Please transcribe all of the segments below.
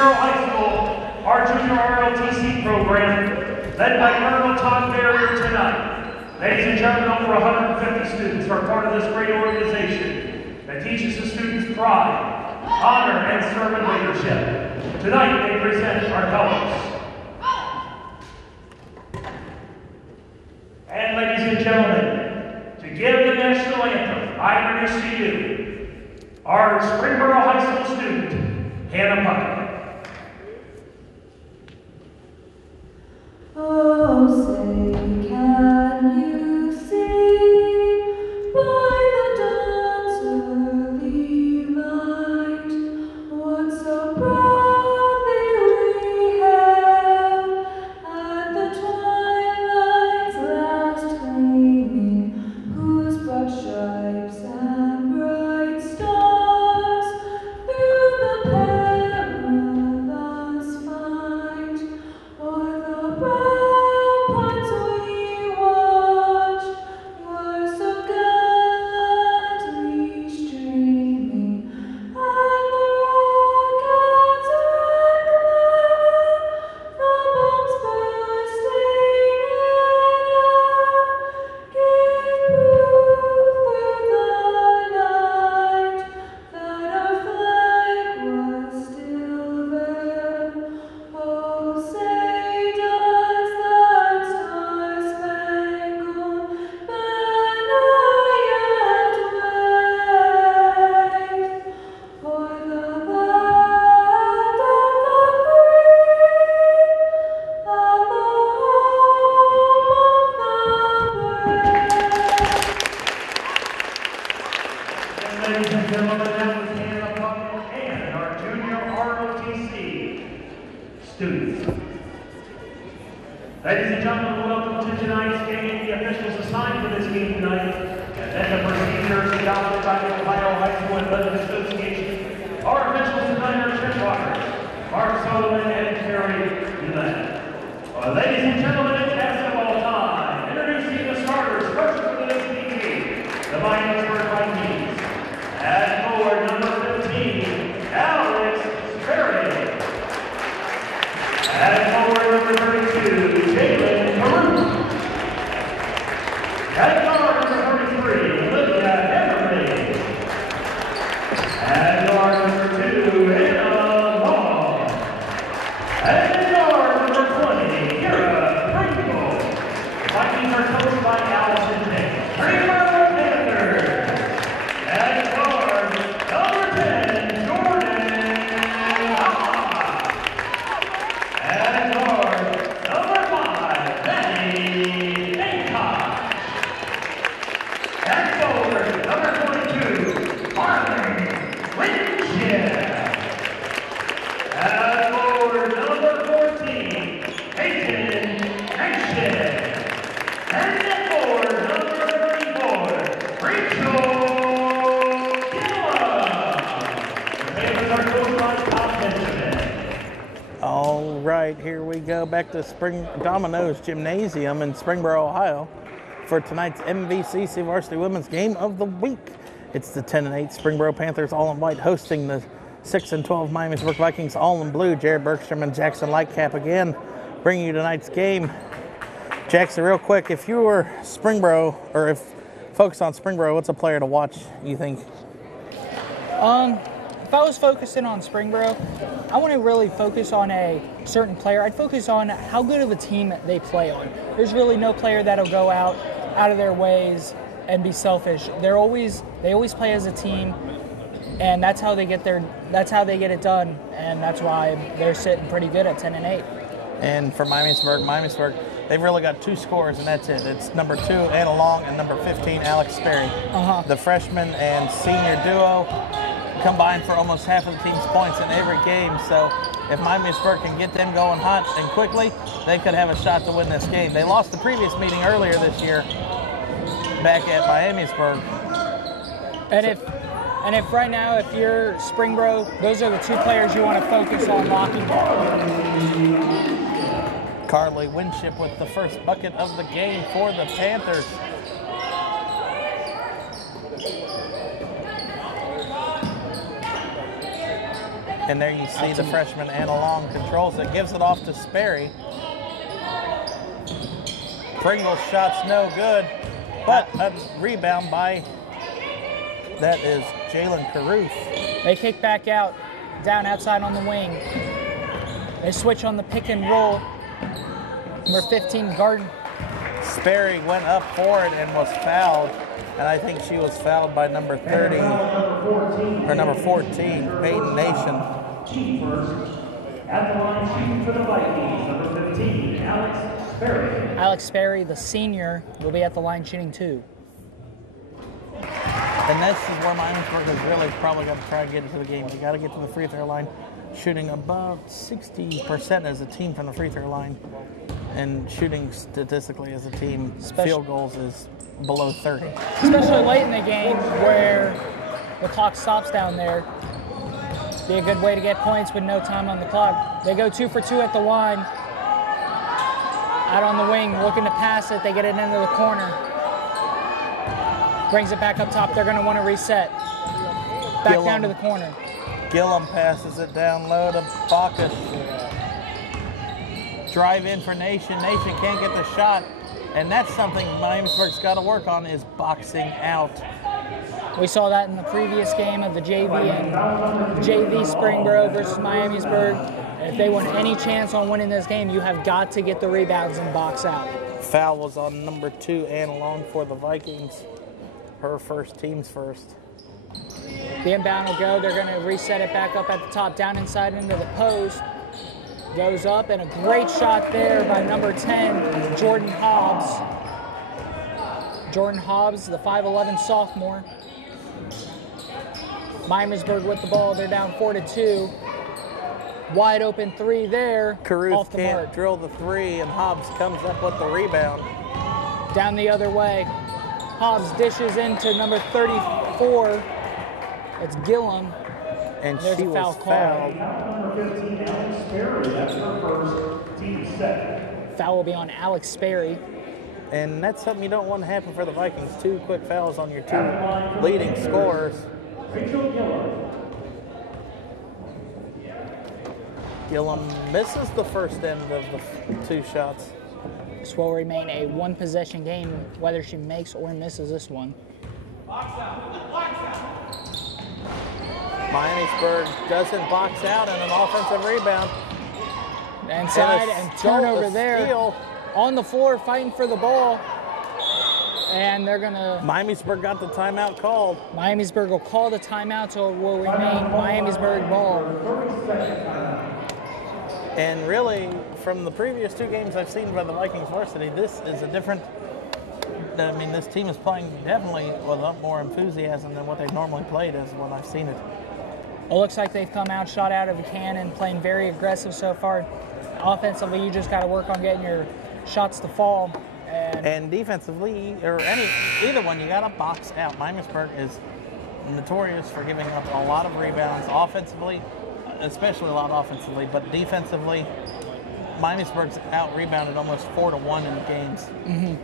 Springboro High School, our junior ROTC program, led by Colonel Todd Barrier tonight. Ladies and gentlemen, over 150 students are part of this great organization that teaches the students pride, honor, and servant leadership. Tonight, they present our colors. And ladies and gentlemen, to give the national anthem, I introduce to you our Springboro High School student, Hannah Puckett. Oh, say, can you see by the dawn's early light what so proudly we hailed at the twilight's last gleaming, whose broad stripes and bright stars through the perilous fight o'er the ramparts we watched were so gallantly streaming, and the rockets red glare, the bombs bursting in air, gave proof through the night that our flag was still there. Oh, say does that star-spangled banner yet wave o'er the land of the free and the home of the brave? And ladies and gentlemen, that was Hannah Puckett and our junior ROTC students. Ladies and gentlemen, welcome to tonight's game. The officials assigned for this game tonight, and then the procedures adopted by the Ohio High School Athletic Association. Our officials tonight are Chip Walker, Mark Sullivan, and Terry Gillette. Ladies and gentlemen, it's basketball time. Introducing the starters, first for the SBG, the Miamisburg Vikings. At forward, number 15, Alex Sperry. At forward, number 32, Jalen Caruth. At guard, number 43, Olivia Henry. At guard, number 2, Hannah Long. At guard, number 20, Kira Pringle. Vikings are coached by Allison James. Springboro Panthers. At guard, number 10, Jordan Hama. At guard, number 5, Benny Baycock. At forward, number 22, Marlon Winship. At forward, number 14, Peyton Nation. And at forward, number 34, Rachel All right, here we go back to Spring Domino's Gymnasium in Springboro, Ohio for tonight's MVCC Varsity Women's Game of the Week. It's the 10-8 Springboro Panthers all in white hosting the 6-12 Miamisburg Vikings all in blue. Jared Bergstrom and Jackson Lightcap again bringing you tonight's game. Jackson, real quick, if you were Springboro, or if focused on Springboro, what's a player to watch, you think? If I was focusing on Springboro, I wouldn't really focus on a certain player. I'd focus on how good of a team they play on. There's really no player that'll go out of their ways and be selfish. They always play as a team, and that's how they get it done, and that's why they're sitting pretty good at 10-8. And for Miamisburg, they've really got two scorers, and that's it. It's number 2, Anna Long, and number 15, Alex Sperry. The freshman and senior duo combined for almost half of the team's points in every game. So if Miamisburg can get them going hot and quickly, they could have a shot to win this game. They lost the previous meeting earlier this year back at Miamisburg. And if right now, if you're Springboro, those are the two players you want to focus on locking down. Carly Winship with the first bucket of the game for the Panthers. And there you see the freshman Anna Long controls it, gives it off to Sperry. Pringle's shot's no good, but a rebound by, that is Jalen Caruth. They kick back out, down outside on the wing. They switch on the pick and roll. Number 15, Garden. Sperry went up for it and was fouled, and I think she was fouled by number 30, or number 14, Peyton Nation. At the line, shooting for the Vikings, number 15, Alex Sperry. Alex Sperry, the senior, will be at the line shooting 2. And this is where Miamisburg has really probably got to try and get into the game. They got to get to the free throw line, shooting about 60% as a team from the free throw line, and shooting statistically as a team, field goals is below 30. Especially late in the game where the clock stops down there. Be a good way to get points with no time on the clock. They go 2 for 2 at the line. Out on the wing, looking to pass it. They get it into the corner. Brings it back up top. They're going to want to reset. Back down to the corner. Gillum passes it down low to Bacchus. Drive in for Nation. Nation can't get the shot. And that's something Miamisburg's got to work on, is boxing out. We saw that in the previous game of the JV and JV Springboro versus Miamisburg. If they want any chance on winning this game, you have got to get the rebounds and box out. Foul was on number 2, Anna Long, for the Vikings. Her first, team's first. The inbound will go. They're going to reset it back up at the top, down inside into the post. Goes up, and a great shot there by number 10, Jordan Hobbs. Jordan Hobbs, the 5'11 sophomore. Miamisburg with the ball. They're down 4-2. Wide open 3 there. Caruth off the can't mark. drill the 3, and Hobbs comes up with the rebound. Down the other way. Hobbs dishes into number 34. It's Gillum. And There's she a foul was call. fouled. Number 15, Alex Sperry. That's her first, team second. Foul will be on Alex Sperry. And that's something you don't want to happen for the Vikings. 2 quick fouls on your 2 leading scorers. Rachel Gillum. Gillum misses the first end of the 2 shots. This will remain a 1-possession game, whether she makes or misses this one. Miamisburg doesn't box out, and an offensive rebound. Inside and turnover there. Steal. On the floor, fighting for the ball. And they're going to... Miamisburg got the timeout called. Miamisburg will call the timeout, so it will remain Miamisburg ball. And really, from the previous 2 games I've seen by the Vikings varsity, this is a different... I mean, this team is playing definitely with a lot more enthusiasm than what they've normally played, is when I've seen it. It looks like they've come out, shot out of a cannon, playing very aggressive so far. Offensively, you just got to work on getting your shots to fall. And defensively, or either one, you got to box out. Miamisburg is notorious for giving up a lot of rebounds offensively, especially a lot offensively, but defensively, Miamisburg's out-rebounded almost 4-1 in the games. Mm-hmm.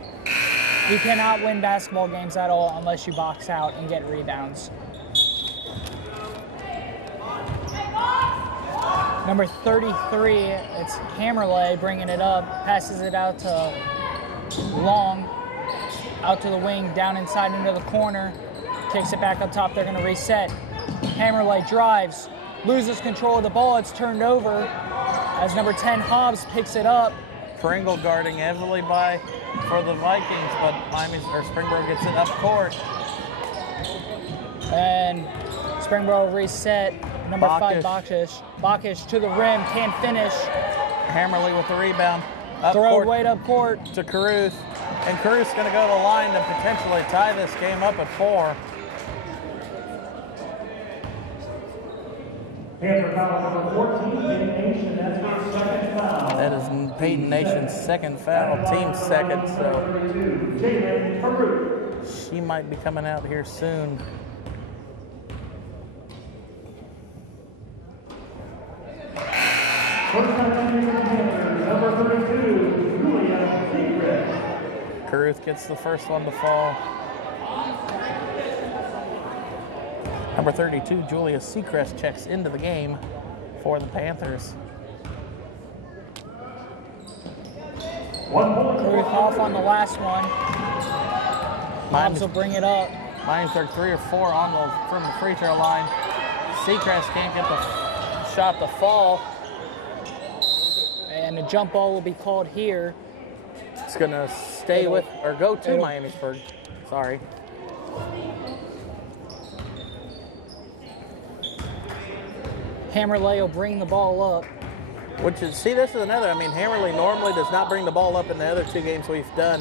You cannot win basketball games at all unless you box out and get rebounds. Number 33, it's Hammerley bringing it up, passes it out to Long, out to the wing, down inside into the corner, kicks it back up top. They're going to reset. Hammerley drives, loses control of the ball. It's turned over as number 10 Hobbs picks it up. Pringle guarding heavily for the Vikings, but Springboro gets it up court. And Springboro reset. Number 5 Bacchus. Bacchus to the rim, can't finish. Hammerley with the rebound. Throw right up court to Caruth. And Caruth's going to go to the line to potentially tie this game up at 4. Panther foul number 14, Peyton Nation. That's her second foul. That is Peyton Nation's second foul, team's second. So she might be coming out here soon. Number 32, Julia Secret. Caruth gets the first one to fall. Number 32, Julia Seacrest checks into the game. for the Panthers. 1 point. Caruth off on the last one. Hobbs will bring it up. Miamisburg 3 or 4 from the free throw line. Seacrest can't get the shot to fall. And a jump ball will be called here. It's going to stay with, or go to Miamisburg. Sorry. Hammerley will bring the ball up. Which is, see, this is another, I mean, Hammerley normally does not bring the ball up in the other 2 games we've done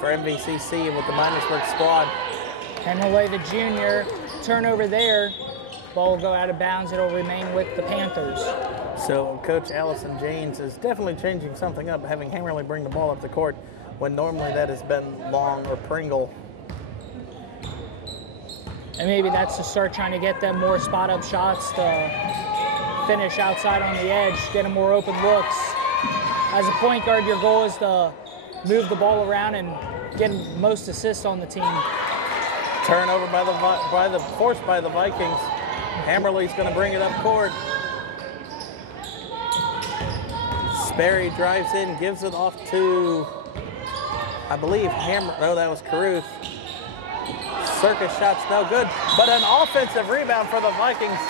for MVCC with the Miamisburg squad. Hammerley, the junior, turnover there. Ball will go out of bounds. It'll remain with the Panthers. So Coach Allison James is definitely changing something up, having Hammerley bring the ball up the court when normally that has been Long or Pringle. And maybe that's to start trying to get them more spot-up shots to finish outside on the edge, get them more open looks. As a point guard, your goal is to move the ball around and get most assists on the team. Turnover forced by the Vikings. Hammerley's going to bring it up court. Sperry drives in, gives it off to, I believe, no, that was Caruth. Circus shot's no good, but an offensive rebound for the Vikings.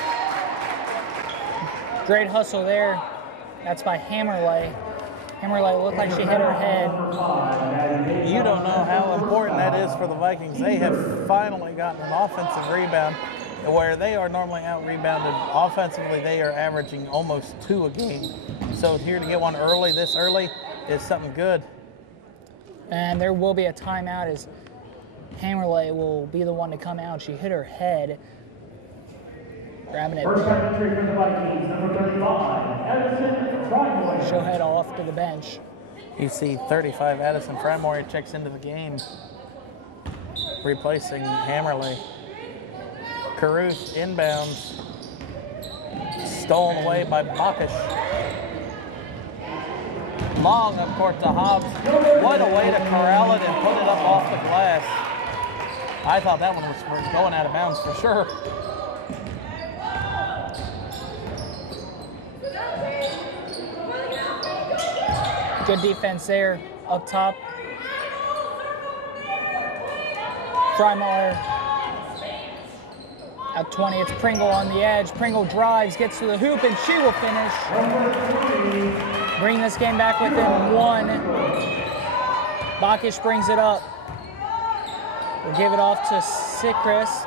Great hustle there. That's by Hammerley. Hammerley looked like she hit her head. You don't know how important that is for the Vikings. They have finally gotten an offensive rebound where they are normally out-rebounded. Offensively, they are averaging almost 2 a game. So here to get one this early, is something good. And there will be a timeout as Hammerley will be the one to come out. She hit her head. Grabbing it. First time entry for the Vikings, number 35, Addison Frymore. She'll head off to the bench. You see 35, Addison Frymore checks into the game, replacing Hammerley. Caruth inbounds, stolen away by Bacchus. Long up court to Hobbs. What a way to corral it and put it up off the glass. I thought that one was going out of bounds for sure. Good defense there up top. Frymore at 20. It's Pringle on the edge. Pringle drives, gets to the hoop, and she will finish. Bring this game back within 1. Bacchus brings it up. We'll give it off to Seacrest.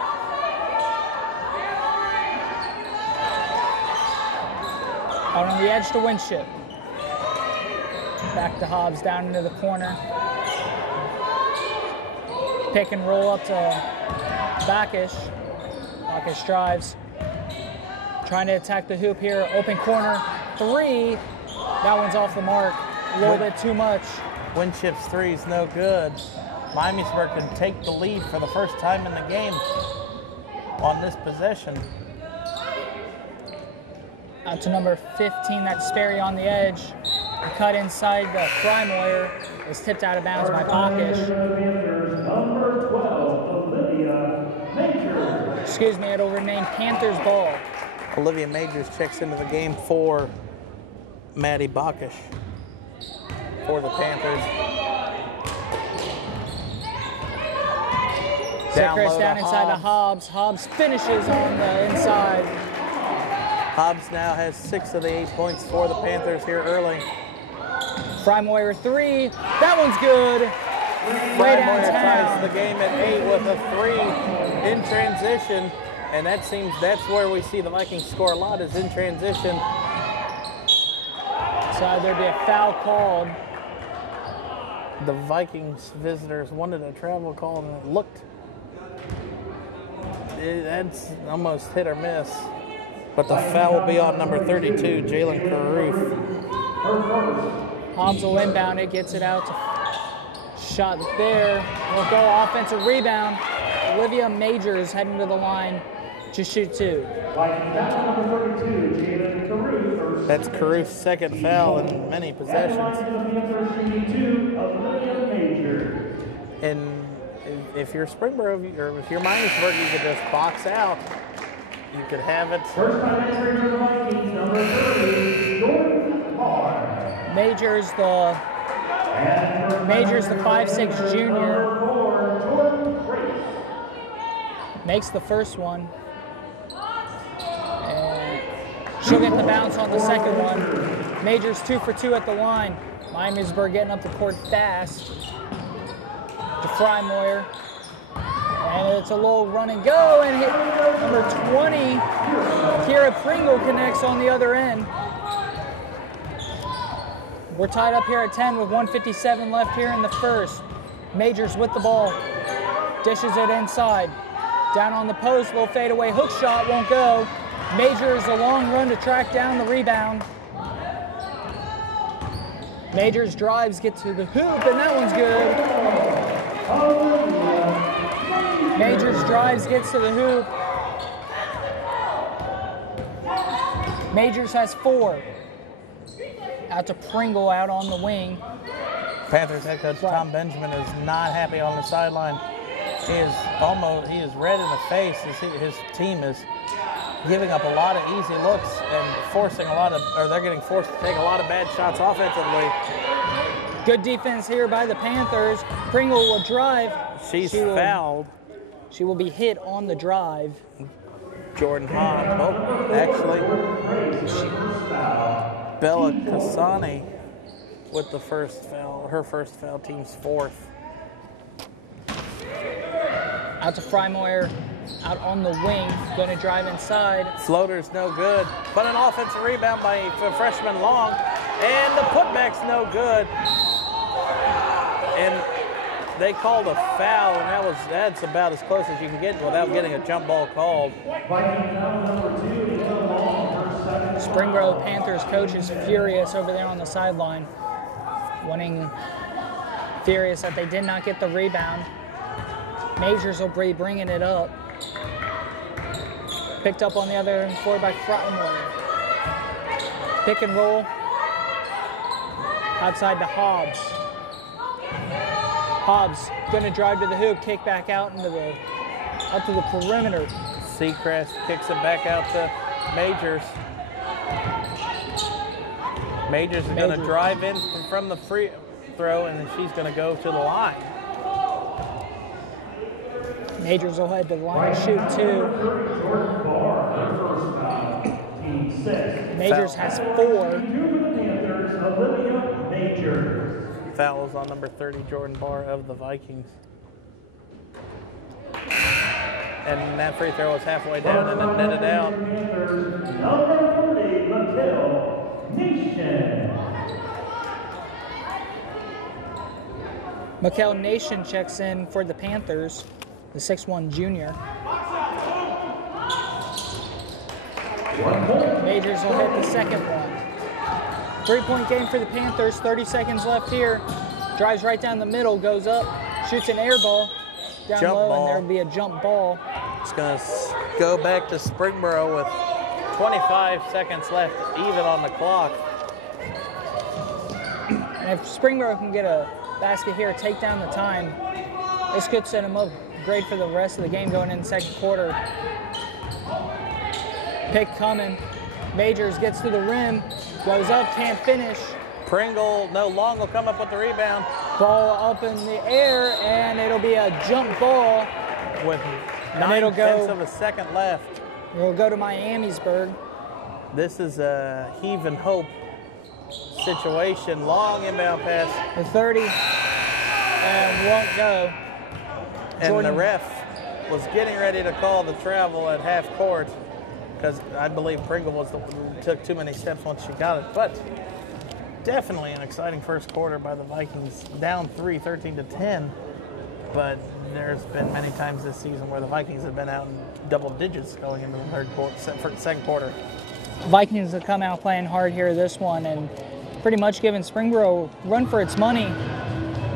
Out on the edge to Winship. Back to Hobbs, down into the corner. Pick and roll up to Bacchus. Bacchus drives. Trying to attack the hoop here. Open corner. 3. That one's off the mark. A little bit too much. Winship's 3 is no good. Miamisburg can take the lead for the first time in the game on this possession. Out to number 15, that's Sperry on the edge. The cut inside the Frymore is tipped out of bounds by Bacchus. Number 12, Olivia Major. Excuse me, it'll remain Panthers ball. Olivia Majors checks into the game for Maddie Bacchus for the Panthers. Seacrest down inside to Hobbs. Hobbs finishes on the inside. Hobbs now has 6 of the 8 points for the Panthers here early. Frymore 3. That one's good. Way Frymore ties downtown. the game at 8 with a 3 in transition, and that's where we see the Vikings score a lot, is in transition. So there'd be a foul called. The Vikings visitors wanted a travel call, and it looked, that's almost hit or miss. But the foul will be on number 32, Jalen Caruth. Hobbs will inbound it, gets it out to shot there. Will go offensive rebound. Olivia Majors heading to the line to shoot 2. Number 32, Jalen Caruth. That's Caruth's second foul in many possessions. And if you're Springboro, or if you're Miamisburg, you could just box out. You could have it. First time entry for the Vikings, number 30, Jordan Barr. Majors, the 5'6" junior, makes the first one. And she'll get the bounce on the second one. Majors 2 for 2 at the line. Miamisburg getting up the court fast to Frymoyer. And it's a little run and go, and hit number 20, Kira Pringle connects on the other end. We're tied up here at 10 with 1:57 left here in the first. Majors with the ball, dishes it inside. Down on the post, little fadeaway hook shot, won't go. Majors a long run to track down the rebound. Majors drives, get to the hoop, and that one's good. Majors drives, gets to the hoop. Majors has 4. Out to Pringle out on the wing. Panthers head coach Tom Benjamin is not happy on the sideline. He is red in the face as his team is giving up a lot of easy looks and they're getting forced to take a lot of bad shots offensively. Good defense here by the Panthers. Pringle will drive. She's fouled. She will be hit on the drive. Jordan Hahn. Oh, actually, Bella Kasani with the first foul. Her first foul, team's 4th. Out to Frymoyer, out on the wing, going to drive inside. Floater's no good, but an offensive rebound by freshman Long, and the putback's no good. And they called a foul, and that's about as close as you can get without getting a jump ball called. Springboro Panthers coach is furious over there on the sideline, furious that they did not get the rebound. Majors will be bringing it up. Picked up on the other end forward by Frymoyer. Pick and roll. Outside to Hobbs. Hobbs gonna drive to the hoop, kick back out to the perimeter. Seacrest kicks it back out to Majors. Majors is going to drive in from the free throw, and then she's going to go to the line. Majors will head to the line to shoot 2. Majors has 4. Fouls on number 30, Jordan Barr of the Vikings. And that free throw was halfway down and then netted out. Mikkel Nation checks in for the Panthers, the 6'1" junior. Majors will hit the second one. 3-point game for the Panthers, 30 seconds left here. Drives right down the middle, goes up, shoots an air ball down Jump low, ball. and there'll be a jump ball. It's going to go back to Springboro with 25 seconds left, even on the clock. And if Springboro can get a basket here, take down the time, this could set them up great for the rest of the game going in the second quarter. Pick coming. Majors gets to the rim, goes up, can't finish. Pringle, no, Long will come up with the rebound. Ball up in the air, and it'll be a jump ball. With And 9/10 of a second left. It'll go to Miamisburg. This is a heave and hope situation. Long inbound pass. The 30, and won't go. And Jordan. the ref was getting ready to call the travel at half court because I believe Pringle was the one who took too many steps once she got it. But definitely an exciting first quarter by the Vikings. Down 3, 13-10. But there's been many times this season where the Vikings have been out in double digits going into the second quarter. Vikings have come out playing hard here this one and pretty much giving Springboro a run for its money.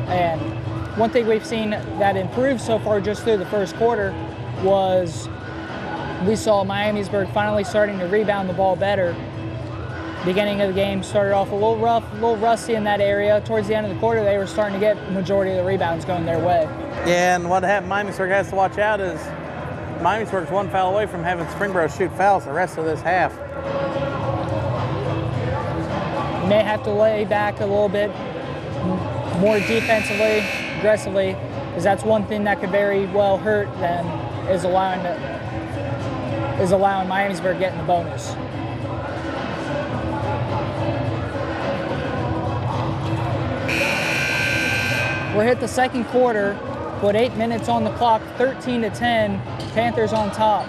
And one thing we've seen that improved so far just through the first quarter was we saw Miamisburg finally starting to rebound the ball better. Beginning of the game started off a little rough, a little rusty in that area. Towards the end of the quarter, they were starting to get the majority of the rebounds going their way. Yeah, and what Miamisburg has to watch out is Miamisburg's one foul away from having Springboro shoot fouls the rest of this half. You may have to lay back a little bit more defensively, aggressively, because that's one thing that could very well hurt them is allowing Miamisburg getting the bonus. We're hit the second quarter, put 8 minutes on the clock, 13-10, Panthers on top.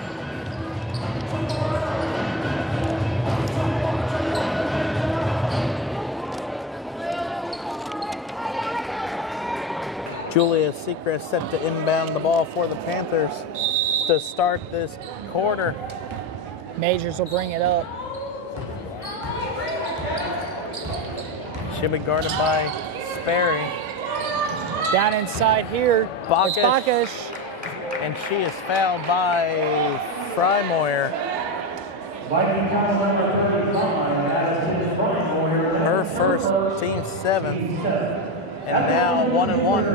Julia Secret set to inbound the ball for the Panthers to start this quarter. Majors will bring it up. She'll be guarded by Sperry. Down inside here, it's Bacchus. And she is fouled by Frymoyer. Her first, team 7th. And now 1-1.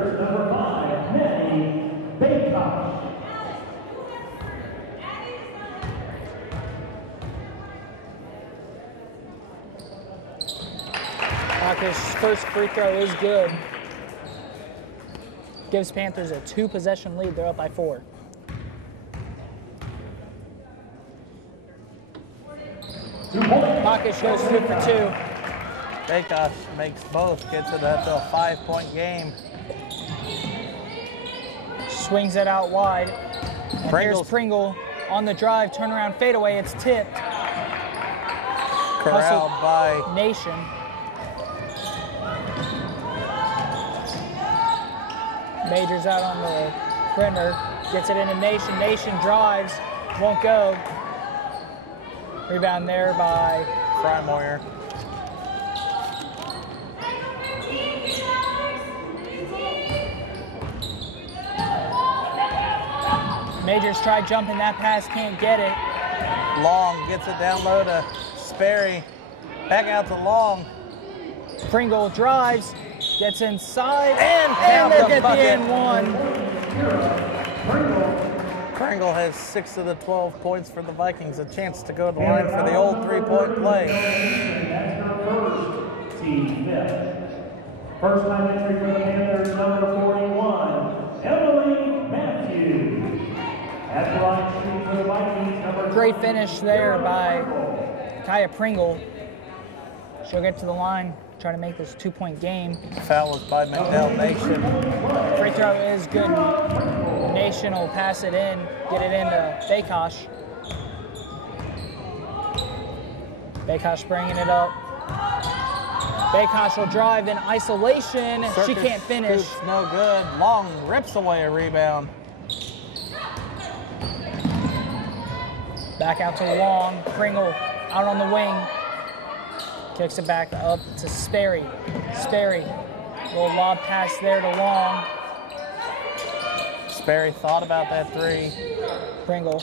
Bacchus' first free throw is good. Gives Panthers a 2-possession lead. They're up by 4. Bacchus goes 2 for 2. Baykosh makes both, gets it up to a 5-point game. Swings it out wide. And here's Pringle on the drive, turnaround fadeaway. It's tipped. Corralled by Nation. Majors out on the perimeter, gets it into Nation. Nation drives, won't go. Rebound there by Frymoyer. Majors tried jumping that pass, can't get it. Long gets it down low to Sperry. Back out to Long. Pringle drives, gets inside, and they'll get the and one. Pringle has 6 of the 12 points for the Vikings. A chance to go to the line for the old 3-point play. First time entry for the Panthers, number 41, Emily Matthews. At the line shooting for the Vikings, number Great finish there by Kaya Pringle. She'll get to the line, try to make this a 2-point game. Foul was by McDowell Nation. Free throw is good. Nation will pass it in, get it into Baykosh. Baykosh bringing it up. Baykosh will drive in isolation. She can't finish. Scoops no good. Long rips away a rebound. Back out to Long. Pringle out on the wing. Kicks it back up to Sperry. Sperry. Little lob pass there to Long. Sperry thought about that 3. Pringle.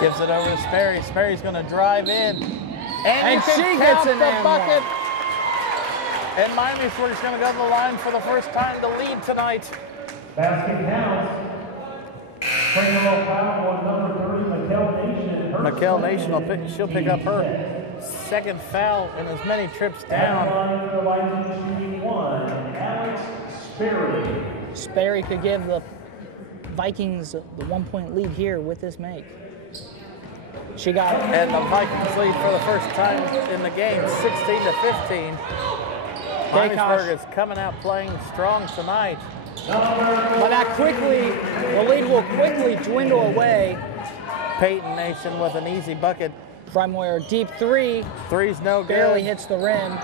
Gives it over to Sperry. Sperry's going to drive in. And she gets in the bucket. And Miamisburg's going to go to the line for the first time to lead tonight. Basket counts. Pringle foul on number 3, McKell Nation. McKell Nation she'll pick up her second foul and as many trips down. Sperry could give the Vikings the 1-point lead here with this make. She got it. And the Vikings lead for the first time in the game, 16-15. Miamisburg is coming out playing strong tonight. But that quickly, the lead will quickly dwindle away. Peyton Nation with an easy bucket. Frymoyer deep 3. 3's no good. Barely hits the rim.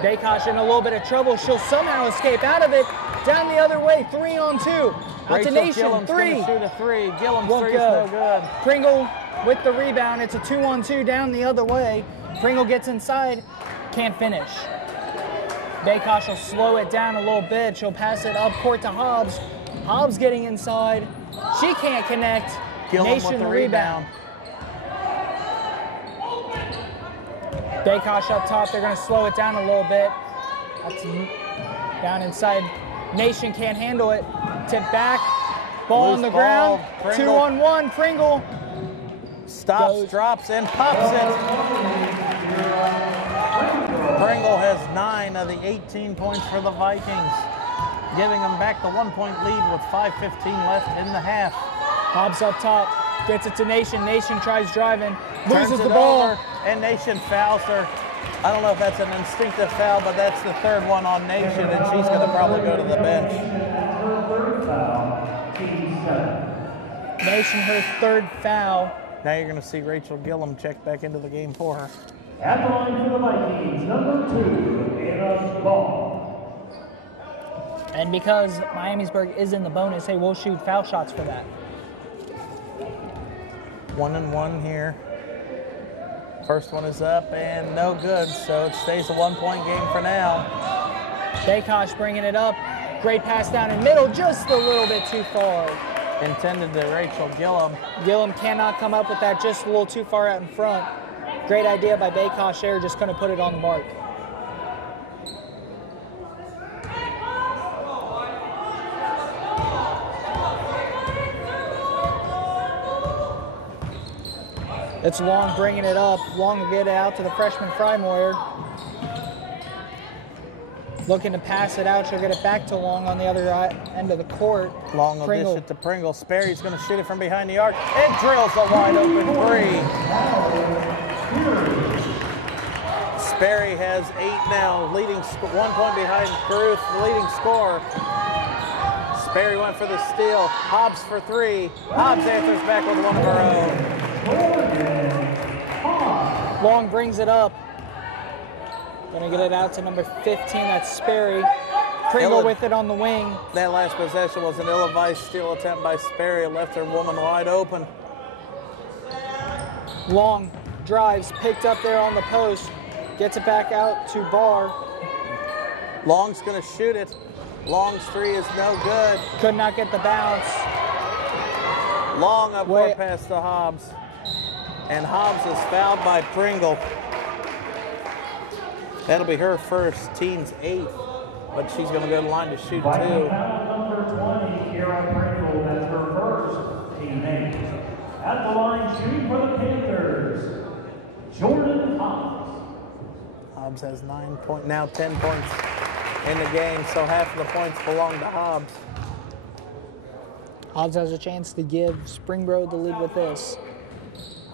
Baykosh in a little bit of trouble. She'll somehow escape out of it. Down the other way, 3-on-2. Out to Nation, Gillum's 3. Shoot a 3. Gillum's Won't 3's no good. Pringle with the rebound. It's a 2-on-2 down the other way. Pringle gets inside, can't finish. Baykosh will slow it down a little bit. She'll pass it up court to Hobbs. Hobbs getting inside. She can't connect. Gillum Nation with the rebound. Baykosh up top. They're going to slow it down a little bit. That's down inside. Nation can't handle it. Tip back. Ball on the ground. Pringle. 2-on-1. Pringle. Stops, Goes. drops, and pops it. Pringle has 9 of the 18 points for the Vikings, giving them back the 1-point lead with 5:15 left in the half. Hobbs up top, gets it to Nation. Nation tries driving, Turns loses it the ball. over, and Nation fouls her. I don't know if that's an instinctive foul, but that's the third one on Nation, and she's going to probably go to the bench. Nation, her third foul. Now you're going to see Rachel Gillum check back into the game for her. At the line for the Vikings, number 2, Anna Ball. And because Miamisburg is in the bonus, they will shoot foul shots for that. 1-1 here. First one is up and no good, so it stays a 1-point game for now. Baykosh bringing it up. Great pass down in middle, just a little bit too far. Intended to Rachel Gillum. Gillum cannot come up with that, just a little too far out in front. Great idea by Baykosh there, just couldn't put it on the mark. It's Long bringing it up. Long will get it out to the freshman Frymoyer. Looking to pass it out. She'll get it back to Long on the other end of the court. Long will Pringle. dish it to Pringle. Sperry's going to shoot it from behind the arc and drills a wide open 3. Sperry has 8 now, leading 1 point behind Caruth, the leading scorer. Sperry went for the steal. Hobbs for 3. Hobbs answers back with one of her own. Long brings it up. Gonna get it out to number 15, that's Sperry. Pringle with it on the wing. That last possession was an ill-advised steal attempt by Sperry. It left her woman wide open. Long drives, picked up there on the post. Gets it back out to Barr. Long's gonna shoot it. Long's 3 is no good. Could not get the bounce. Long up court pass to Hobbs. And Hobbs is fouled by Pringle. That'll be her first, team's 8th, but she's going to go to the line to shoot 2. Number 20, Kara Pringle, that's her first teammate. At the line, shooting for the Panthers, Jordan Hobbs. Hobbs has 9 points, now 10 points in the game, so half of the points belong to Hobbs. Hobbs has a chance to give Springboro the lead with this.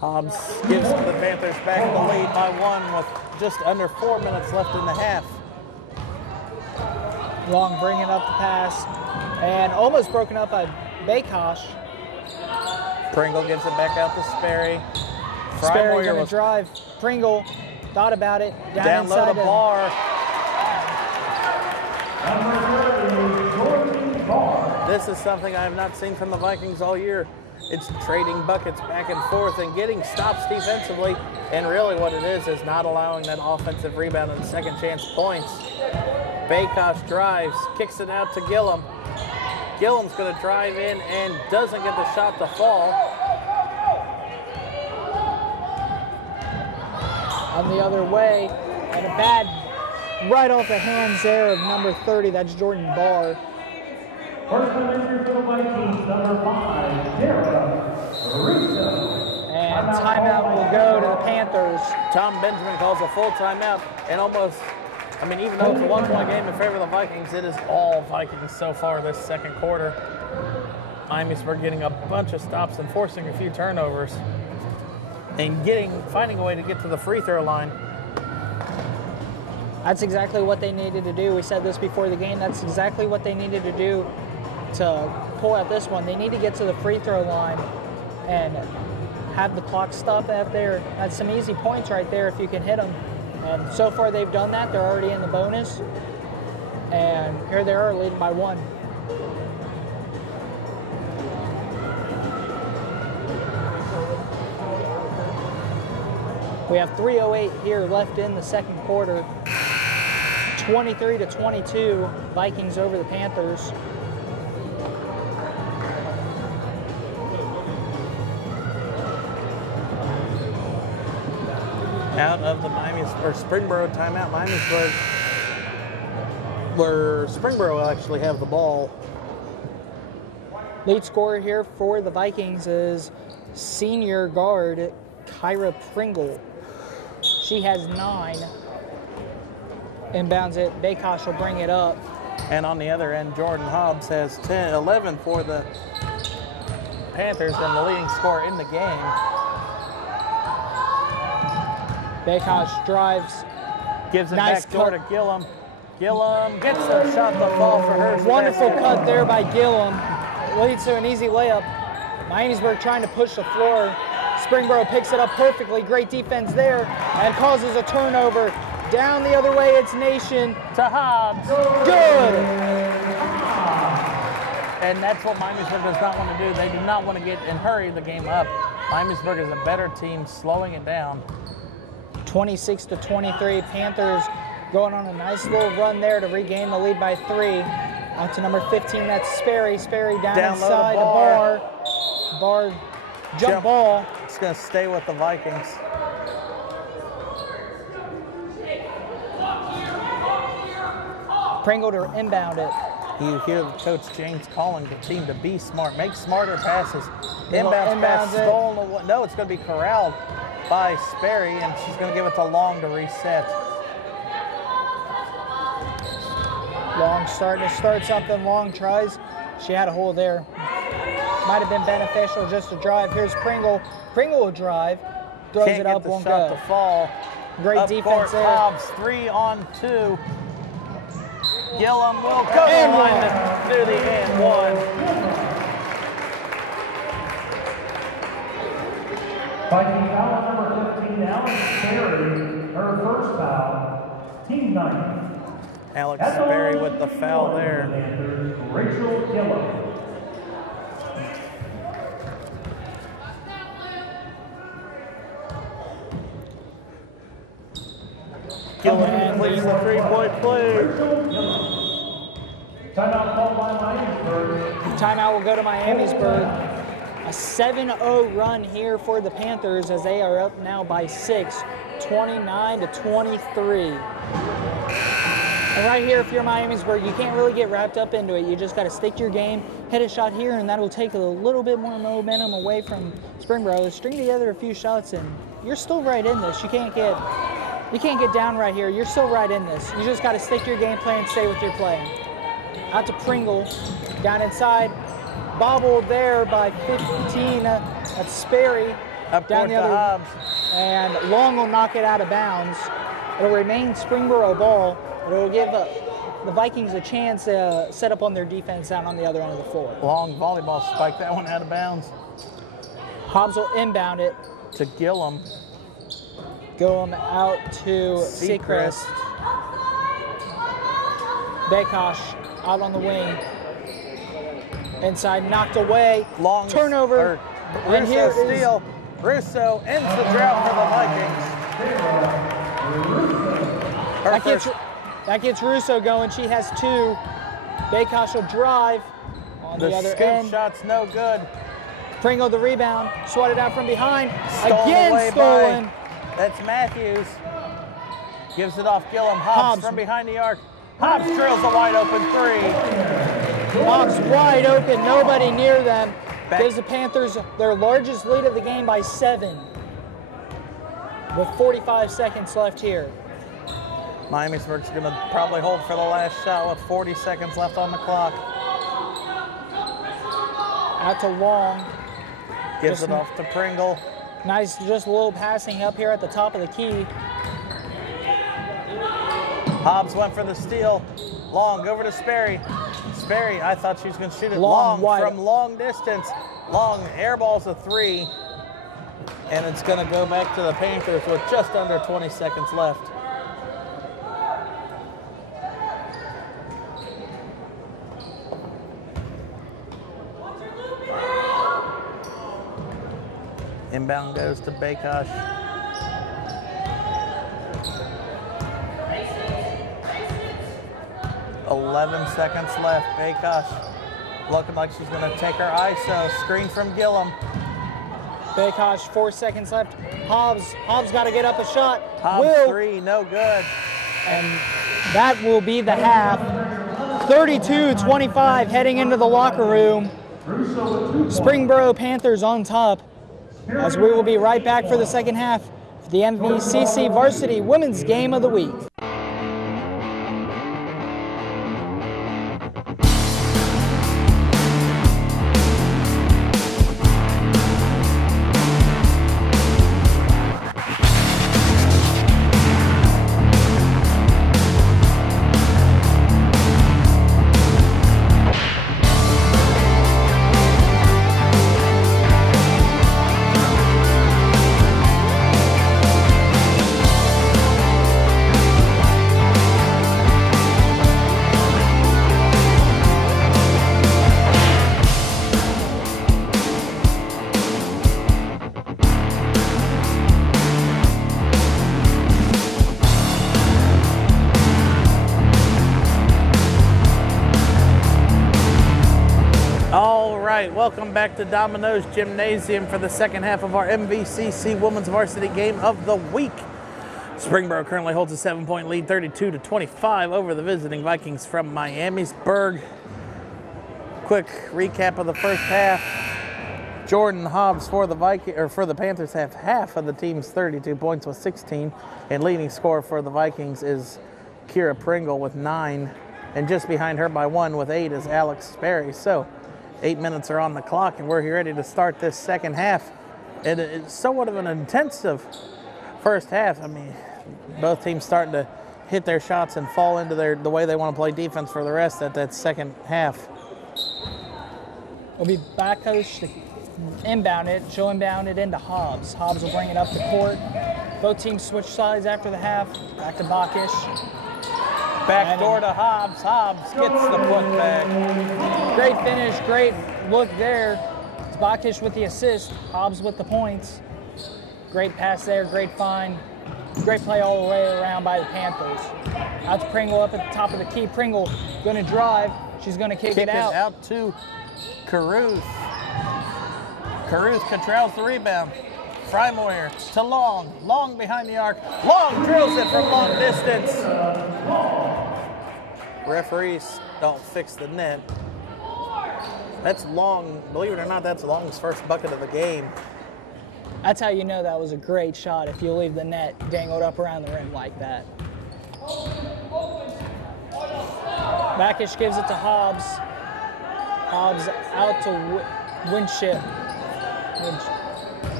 Hobbs gives the Panthers back the lead by 1 with just under 4 minutes left in the half. Long bringing up the pass and almost broken up by Baykosh. Pringle gives it back out to Sperry. Sperry gonna drive. Pringle thought about it. Down low to Barr. This is something I have not seen from the Vikings all year. It's trading buckets back and forth and getting stops defensively. And really what it is not allowing that offensive rebound and second chance points. Baykosh drives, kicks it out to Gillum. Gillum's going to drive in and doesn't get the shot to fall. On the other way, and a bad right off the hands there of number 30, that's Jordan Barr. First entry for the Vikings, number 5, Dara Russo. And timeout will go to the Panthers. Tom Benjamin calls a full timeout and almost, even though it's a 1-point game in favor of the Vikings, it is all Vikings so far this second quarter. Miamisburg getting a bunch of stops and forcing a few turnovers and finding a way to get to the free throw line. That's exactly what they needed to do. We said this before the game. That's exactly what they needed to do to pull out this one. They need to get to the free throw line and have the clock stop out there. That's some easy points right there if you can hit them. And so far they've done that. They're already in the bonus. And here they are leading by 1. We have 3:08 here left in the second quarter. 23-22, Vikings over the Panthers. Out of the Springboro timeout, Miamisburg, where Springboro will actually have the ball. Lead scorer here for the Vikings is senior guard, Kyra Pringle. She has 9. Inbounds it. Baykosh will bring it up. And on the other end, Jordan Hobbs has 11 for the Panthers and the leading scorer in the game. Baykosh drives. Gives it Nice back door to Gillum. Gillum gets the shot to fall for her. Wonderful cut there by Gillum. Leads to an easy layup. Miamisburg trying to push the floor. Springboro picks it up perfectly. Great defense there and causes a turnover. Down the other way, it's Nation. To Hobbs. Good. And that's what Miamisburg does not want to do. They do not want to get and hurry the game up. Miamisburg is a better team, slowing it down. 26-23. Panthers going on a nice little run there to regain the lead by 3. Out to number 15, that's Sperry. Sperry down inside to Barr. Barr jump ball. It's going to stay with the Vikings. Pringle to inbound it. You hear Coach James calling the team to be smart, make smarter passes. Inbounds pass stolen away. No, it's going to be corralled by Sperry, and she's going to give it to Long to reset. Long starting to start something. Long tries. She had a hole there. Might have been beneficial just to drive. Here's Pringle. Pringle will drive. Throws it up, won't go. To fall. Great defense there. Hobbs, 3 on 2. Gillum will go and do the and 1. Viking foul number 15, Alex Sperry, her first foul, team 9. Alex Sperry with the foul there. Rachel Gillum. Gillum completes the 3-point play. Timeout called by Miamisburg. Timeout will go to Miamisburg. A 7-0 run here for the Panthers as they are up now by 6, 29-23. And right here, if you're Miamisburg, you can't really get wrapped up into it. You just got to stick to your game, hit a shot here, and that'll take a little bit more momentum away from Springboro. String together a few shots, and you're still right in this. You can't get down right here. You're still right in this. You just got to stick to your game plan and stay with your play. Out to Pringle, down inside. Bobbled there by 15. That's Sperry. Up down the other. Hobbs. And Long will knock it out of bounds. It'll remain Springboro ball. It'll give the Vikings a chance to set up on their defense out on the other end of the floor. Long volleyball spike that one out of bounds. Hobbs will inbound it. To Gillum. Gillum out to Seacrest. Baykosh out on the wing. Inside, knocked away. Long turnover. And here steal. Russo ends the drought for the Vikings. That gets Russo going. She has 2. Baykosh will drive on the other end. Shot's no good. Pringle the rebound. Swatted out from behind. Stolen. Stolen. That's Matthews. Gives it off Gillum. Hobbs from behind the arc. Hobbs drills a wide open 3. Hobbs wide open, nobody near them. Gives the Panthers their largest lead of the game by 7. With 45 seconds left here. Miamisburg's going to probably hold for the last shot with 40 seconds left on the clock. Out to Long. Gives it off to Pringle. Nice, just a little passing up here at the top of the key. Hobbs went for the steal. Long over to Sperry. Sperry, I thought she was going to shoot it long from long distance. Long airballs a 3. And it's going to go back to the Panthers with just under 20 seconds left. Inbound goes to Baykosh. "11 seconds left. Baykosh looking like she's going to take her ISO. Screen from Gillum. Baykosh, 4 seconds left. Hobbs got to get up a shot. Hobbs 3, no good. And that will be the half. 32-25 heading into the locker room. Springboro Panthers on top. as we will be right back for the second half of the MVCC Varsity Women's Game of the Week. Welcome back to Domino's Gymnasium for the second half of our MVCC Women's Varsity Game of the Week. Springboro currently holds a 7-point lead, 32-25 over the visiting Vikings from Miamisburg. Quick recap of the first half. Jordan Hobbs for the Panthers have half of the team's 32 points with 16, and leading scorer for the Vikings is Kira Pringle with 9, and just behind her by 1 with 8 is Alex Sperry. So 8 minutes are on the clock, and we're here ready to start this second half. It's somewhat of an intensive first half. I mean, both teams starting to hit their shots and fall into the way they want to play defense for the rest at that second half. We'll be back coach to inbound it. She'll inbound it into Hobbs. Hobbs will bring it up the court. Both teams switch sides after the half. Back to Bakish. Back door to Hobbs. Hobbs gets the putback. Great finish, great look there. It's Bakish with the assist, Hobbs with the points. Great pass there, great find. Great play all the way around by the Panthers. Out to Pringle up at the top of the key. Pringle gonna drive. She's gonna kick it out. Out to Caruth. Caruth controls the rebound. Frymoyer to Long. Long behind the arc. Long drills it from long distance. Referees don't fix the net. That's Long, believe it or not, that's Long's first bucket of the game. That's how you know that was a great shot, if you leave the net dangled up around the rim like that. Bakish gives it to Hobbs. Hobbs out to Winship.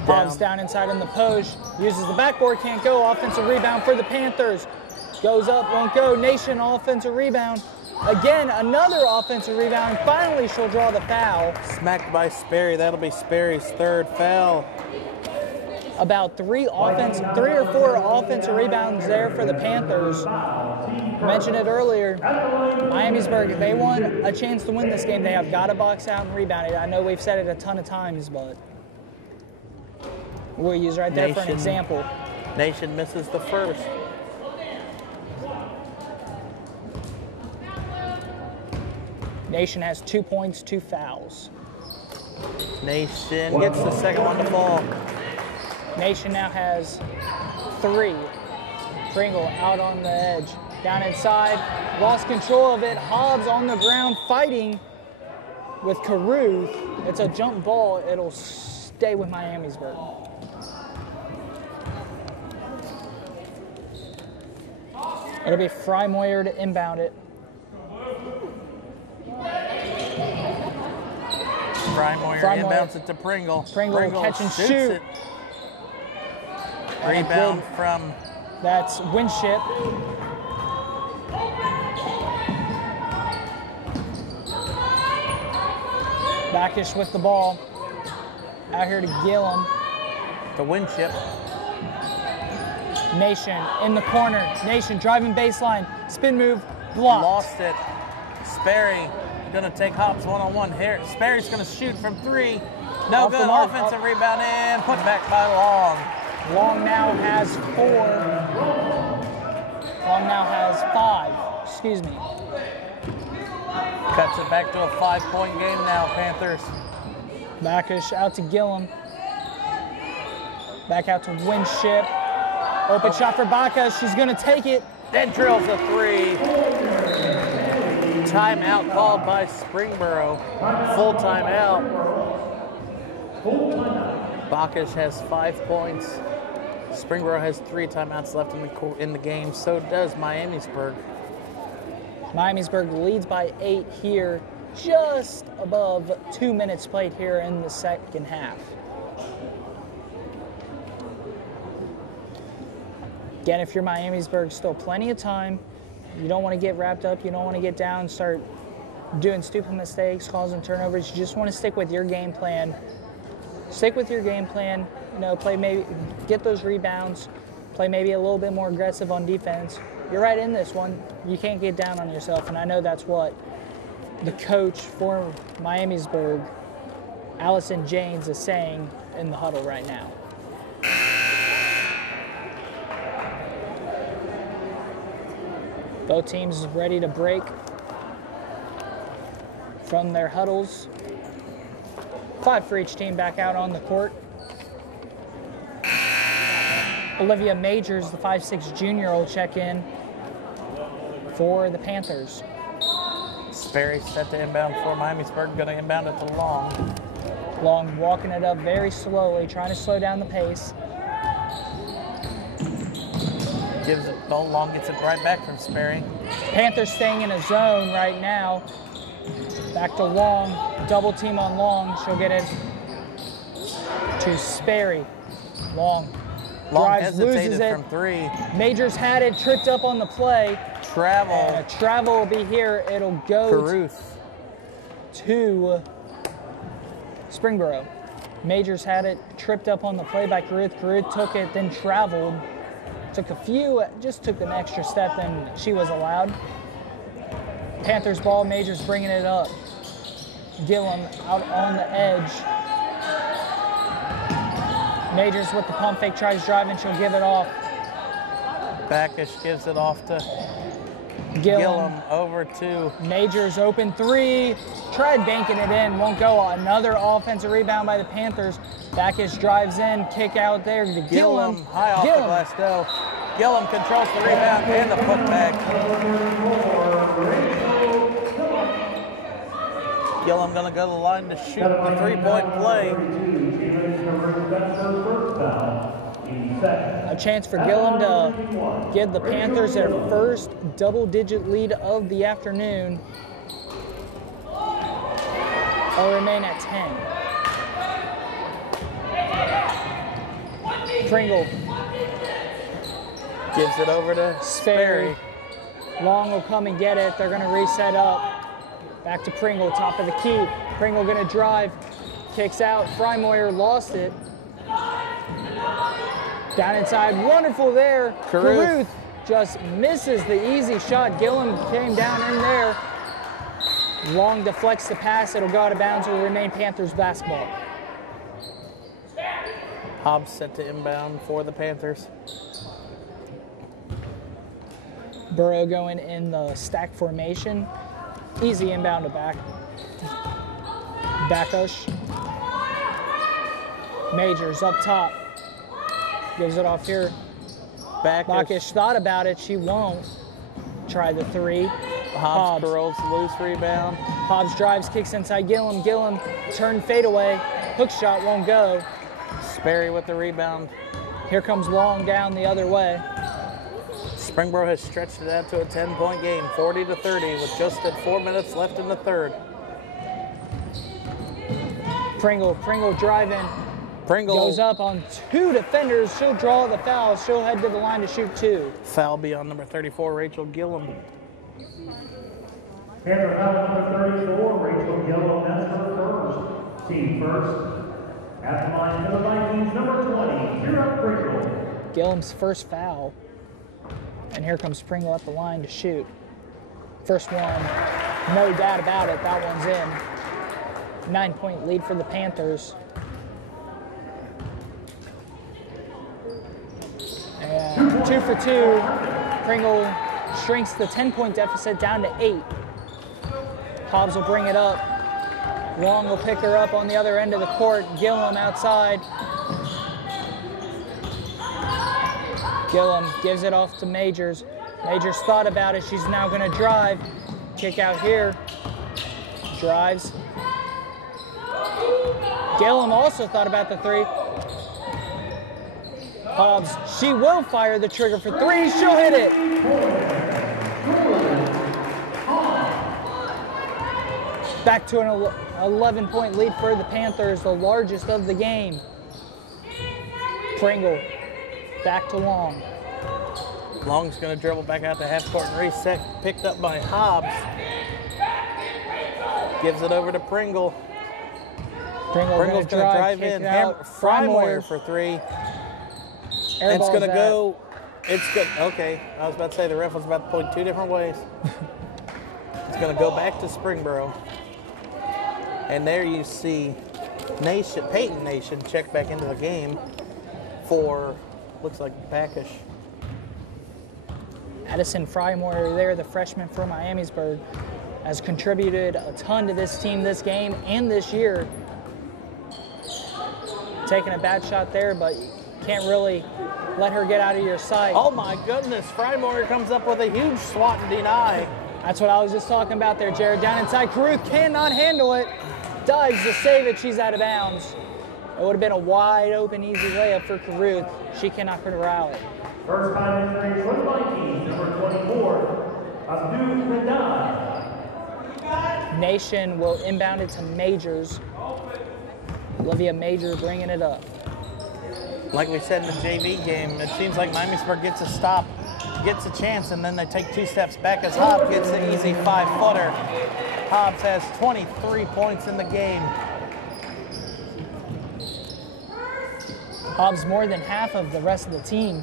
Hobbs down inside in the post. Uses the backboard, can't go. Offensive rebound for the Panthers. Goes up, won't go. Nation offensive rebound. Again, another offensive rebound. Finally, she'll draw the foul. Smacked by Sperry. That'll be Sperry's third foul. About three or four offensive rebounds there for the Panthers. I mentioned it earlier. Miamisburg, if they want a chance to win this game, they have got to box out and rebound it. I know we've said it a ton of times, but we'll use right there for an example. Nation misses the first. Nation has 2 points, 2 fouls. Nation gets the second one to fall. Nation now has 3. Pringle out on the edge. Down inside, lost control of it. Hobbs on the ground fighting with Caruth. It's a jump ball. It'll stay with Miamisburg. It'll be Frymoyer to inbound it. Frymoyer inbounds it to Pringle. Pringle catch and shoot. It. Rebound from... That's Winship. Bakish with the ball. Out here to Gillum. To Winship. Nation in the corner. Nation driving baseline. Spin move. Blocked. Lost it. Sperry gonna take Hobbs one-on-one here. Sperry's gonna shoot from 3. No good. Offensive rebound in. Put back by Long. Long now has 4. Long now has 5. Excuse me. Cuts it back to a 5-point game now, Panthers. Bakish out to Gillum. Back out to Winship. Open shot for Baca. She's going to take it. Then drills a 3. Timeout called by Springboro. Full timeout. Bacchus has 5 points. Springboro has 3 timeouts left in the game. So does Miamisburg. Miamisburg leads by 8 here, just above 2 minutes played here in the second half. Again, if you're Miamisburg, still plenty of time. You don't want to get wrapped up. You don't want to get down, start doing stupid mistakes, causing turnovers. You just want to stick with your game plan. Stick with your game plan. You know, play maybe, get those rebounds. Play maybe a little bit more aggressive on defense. You're right in this one. You can't get down on yourself, and I know that's what the coach for Miamisburg, Allison Janes, is saying in the huddle right now. Both teams ready to break from their huddles. 5 for each team back out on the court. Olivia Majors, the 5'6" junior, will check in for the Panthers. Sperry set to inbound for Miamisburg, going to inbound it to Long. Long walking it up very slowly, trying to slow down the pace. Gives it, Long gets it right back from Sperry. Panthers staying in a zone right now. Back to Long, double team on Long. She'll get it to Sperry. Long drives, loses it. From 3. Majors had it, tripped up on the play. Travel. And a travel will be here. It'll go Caruth to Springboro. Majors had it, tripped up on the play by Caruth. Caruth took it, then traveled. Just took an extra step than she was allowed. Panthers ball, Majors bringing it up. Gillum out on the edge. Majors with the pump fake, tries driving, she'll give it off. Bacchus gives it off to Gillum over to Majors, open 3. Tried banking it in, won't go. Another offensive rebound by the Panthers. Bacchus drives in, kick out there to Gillum. High off the glass dough. Gillum controls the rebound and the putback. Gillum gonna go to the line to shoot the 3-point play. A chance for Gillum to give the Panthers their first double-digit lead of the afternoon. They'll remain at 10. Pringle gives it over to Sperry. Long will come and get it. They're going to reset up. Back to Pringle, top of the key. Pringle going to drive. Kicks out. Frymoyer lost it. Down inside. Wonderful there. Caruth just misses the easy shot. Gillum came down in there. Long deflects the pass. It'll go out of bounds. It will remain Panthers basketball. Hobbs set to inbound for the Panthers. Burrow going in the stack formation. Easy inbound to Bacchus. Majors up top. Gives it off here. Bacchus thought about it. She won't. Try the 3. Hobbs rolls loose rebound. Hobbs drives, kicks inside Gillum. Gillum turn fadeaway. Hook shot won't go. Sperry with the rebound. Here comes Long down the other way. Springboro has stretched it out to a 10-point game, 40-30, with just 4 minutes left in the third. Pringle driving. Pringle goes up on 2 defenders. She'll draw the foul. She'll head to the line to shoot 2. Foul be on number 34, Rachel Gillum. Panther foul number 34, Rachel Gillum. That's her first. Team first. At the line for the Vikings, number 20, Kira Pringle. Gillum's first foul. And here comes Pringle at the line to shoot. First one, no doubt about it, that one's in. 9-point lead for the Panthers. And 2 for 2. Pringle shrinks the 10-point deficit down to 8. Hobbs will bring it up. Long will pick her up on the other end of the court. Gillum outside. Gillum gives it off to Majors. Majors thought about it. She's now going to drive. Kick out here. Drives. Gillum also thought about the 3. Hobbs, she will fire the trigger for three. She'll hit it. Back to an 11-point lead for the Panthers, the largest of the game. Pringle back to Long. Long's going to dribble back out to half court and reset. Picked up by Hobbs. Gives it over to Pringle. Pringle's going to drive in. Frymoyer for three. It's going to go. It's good. Okay, I was about to say the ref was about to point two different ways. It's going to go back to Springboro. And there you see Peyton Nation check back into the game for, looks like Backish. Addison Frymoyer there, the freshman from Miamisburg, has contributed a ton to this team this game and this year. Taking a bad shot there, but can't really let her get out of your sight. Oh my goodness, Frymoyer comes up with a huge swat and deny. That's what I was just talking about there, Jared. Down inside, Caruth cannot handle it. Dives to save it, she's out of bounds. It would have been a wide open, easy layup for Caruth. She cannot corral it. First time entering for the Vikings, number 24, Abdul Radad. Nation will inbound it to Majors. Olivia Major bringing it up. Like we said in the JV game, it seems like Miamisburg gets a stop, gets a chance, and then they take two steps back as Hobbs gets an easy 5-footer. Hobbs has 23 points in the game. Hobbs more than half of the rest of the team.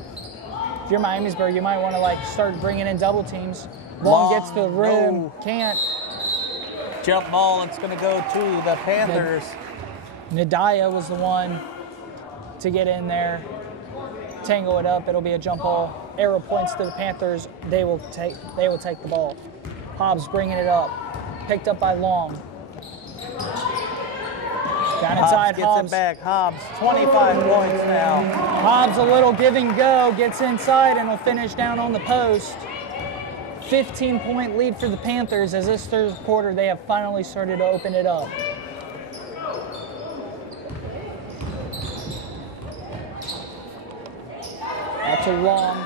If you're Miamisburg, you might want to start bringing in double teams. Long gets to the rim, no. Can't. Jump ball, it's going to go to the Panthers. Nadaya was the one to get in there, tangle it up. It'll be a jump ball. Arrow points to the Panthers. They will take the ball. Hobbs bringing it up, picked up by Long. Down inside, Hobbs gets it back. Hobbs, 25 points now. Hobbs a little give and go, gets inside and will finish down on the post. 15-point lead for the Panthers as this third quarter they have finally started to open it up. That's a Long.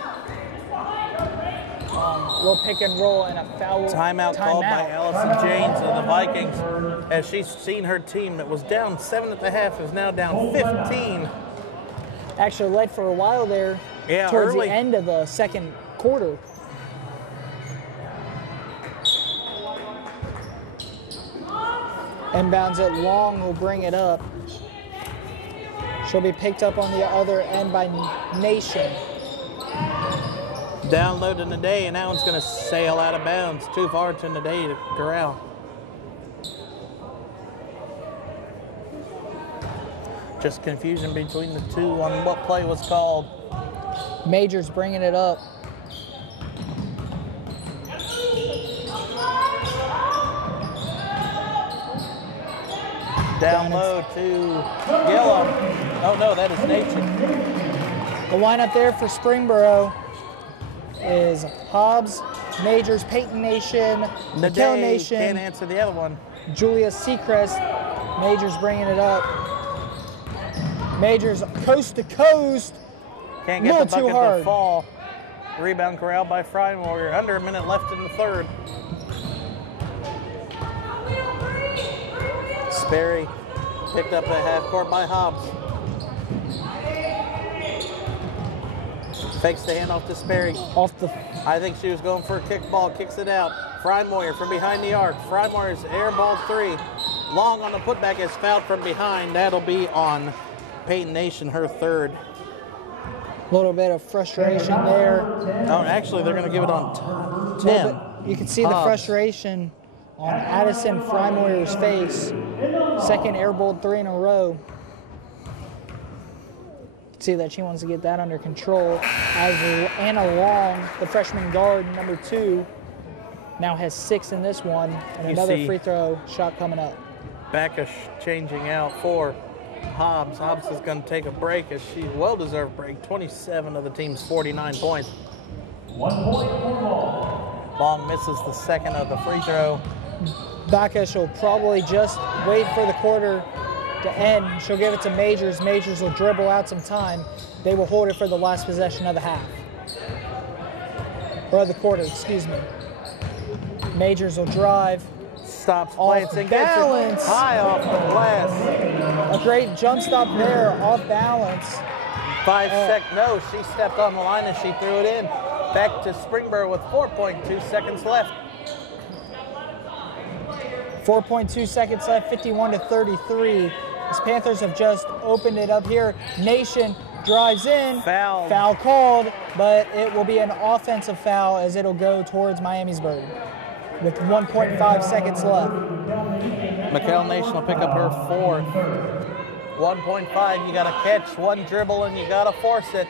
Little pick and roll and a foul. Timeout called by Allison James of the Vikings as she's seen her team that was down 7 at the half is now down 15. Actually led for a while there towards the end of the second quarter. Inbounds it, Long will bring it up. She'll be picked up on the other end by Nation. Downloading the day, and that one's going to sail out of bounds. Too far to the day to corral. Just confusion between the two on what play was called. Majors bringing it up. Down low to Gillum. Oh no, that is Nation. The lineup there for Springboro is Hobbs, Majors, Peyton Nation, Mikkel Nation. Can't answer the other one. Julia Seacrest. Majors bringing it up. Majors coast to coast. Can't get the bucket to fall. Rebound corralled by Frymoyer. Under a minute left in the third. Sperry picked up at half court by Hobbs. Fakes the handoff to Sperry. I think she was going for a kick ball, kicks it out. Frymoyer from behind the arc. Frymoyer's air ball three. Long on the putback is fouled from behind. That'll be on Peyton Nation, her third. A little bit of frustration there. Oh, actually, they're going to give it on 10. You can see the frustration on Addison Frymoyer's face. Second airball three in a row. See that she wants to get that under control as Anna Long, the freshman guard, number 2, now has 6 in this one, and another free throw shot coming up. Backish changing out for Hobbs. Hobbs is going to take a break as she well-deserved break. 27 of the team's 49 points. 1 point for Long. Long misses the second of the free throw. Backish will probably just wait for the quarter to end. She'll give it to Majors. Majors will dribble out some time. they will hold it for the last possession of the half. Or the quarter, excuse me. Majors will drive. Stops play Off and gets balance. it high off the glass. A great jump stop there, off balance. 5 sec. No, she stepped on the line and she threw it in. Back to Springboro with 4.2 seconds left. 4.2 seconds left, 51-33. As Panthers have just opened it up here. Nation drives in. Foul. Foul called, but it will be an offensive foul as it'll go towards Miamisburg with 1.5 seconds left. McHale Nation will pick up her 4th. 1.5, you got to catch one dribble and you got to force it.